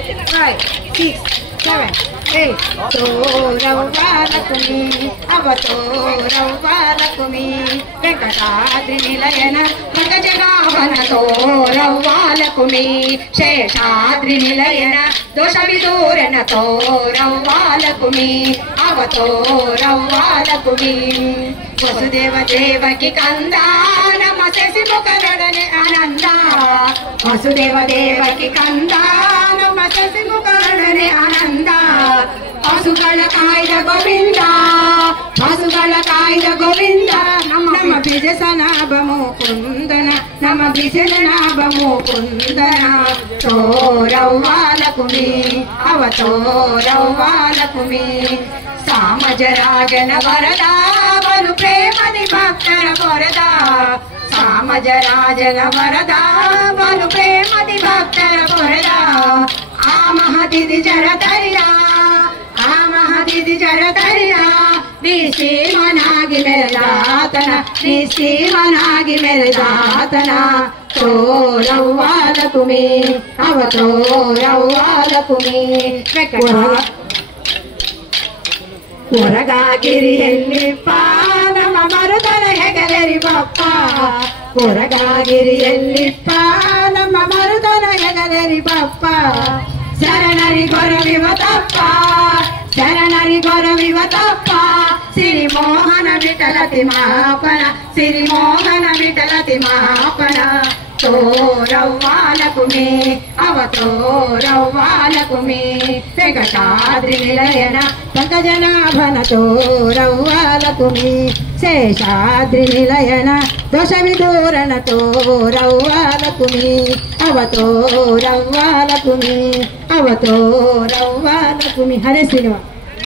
5, 6, 7, 8 తోరవ్వాలకుమి అవతోరవ్వాలకుమి వెంకటాద్రి నిలయన భగజనాభన తోరవ్వాలకుమి శేషాద్రి నిలయన దోష విదూరణ తోరవ్వాలకుమి అవతోరవ్వాలకుమి వసుదేవ దేవకి కంద నమ శశి ముఖరడనే ఆనంద వసుదేవ దేవకి కంద నమ శశి ముఖరడనే ಆನಂದ ಹಸುಗಳ ಕಾಯ್ದ ಗೋವಿಂದ ಹಸುಗಳ ಕಾಯ್ದ ಗೋವಿಂದ ನಮ್ಮ ಬಿಜಸನಾಭ ಮುಕುಂದನ ನಮ್ಮ ಬಿಜಸನಾಭ ಮುಕುಂದನ ತೋರವ್ವಾಲಕುಮಿ ಅವ ತೋರವ್ವಾಲಕುಮಿ ಸಾಮಜರಾಜನ ವರದ ಬಲು ಪ್ರೇಮದಿ ಭಕ್ತರ ಕೊರದ ಸಾಮಜರಾಜನ ವರದ ಬಲು ಪ್ರೇಮದಿ ಭಕ್ತರ ಕೊರದ ಆ ಮಹದಿದಿ ಜರತರಿಯ ಆ ಮಹದಿದಿ ಜರತರಿಯ ನಿಶ್ಚೀಮನಾಗಿ ಮೆರೆದಾತನ ನಿಶ್ಚೀಮನಾಗಿ ಮೆರೆದಾತನ ತೋರವ್ವಾಲಕುಮಿ ಅವ ತೋರವ್ವಾಲಕುಮಿ ಕೊರಗಾಗಿರಿಯಲ್ಲಿಪ್ಪ ನಮ್ಮ ಮರುತನ ಹೆಗಲರಿ ಬಪ್ಪ ಕೊರಗಾಗಿರಿಯಲ್ಲಿಪ್ಪ ನಮ್ಮ ಮರುತನ ಹೆಗಲರಿ ಬಪ್ಪ ಶರಣರಿ ಗೊರವಿವತಪ್ಪ ಶರಣರಿ ಗೊರವಿವತಪ್ಪ ಸಿರಿ ಮೋಹನ ವಿಠಲತಿ ಮಾಪನ ಸಿರಿ ಮೋಹನ ವಿಠಲತಿ ಮಾಪನ ತೋರವ್ವಾಲಕುಮಿ ಅವ ತೋರವ್ವಾಲಕುಮಿ ವೆಂಕಟಾದ್ರಿ ನಿಲಯನ ಪಂಕಜನಾಭನ ತೋರವ್ವಾಲಕುಮಿ ಶೇಷಾದ್ರಿ ನಿಲಯನ ದೋಷ ವಿದೂರಣ ತೋರವ್ವಾಲಕುಮಿ ಅವ ತೋರವ್ವಾಲಕುಮಿ ಅವ ತೋರವ್ವಾಲಕುಮಿ ಹರೇ ಶ್ರೀನಿವಾಸ.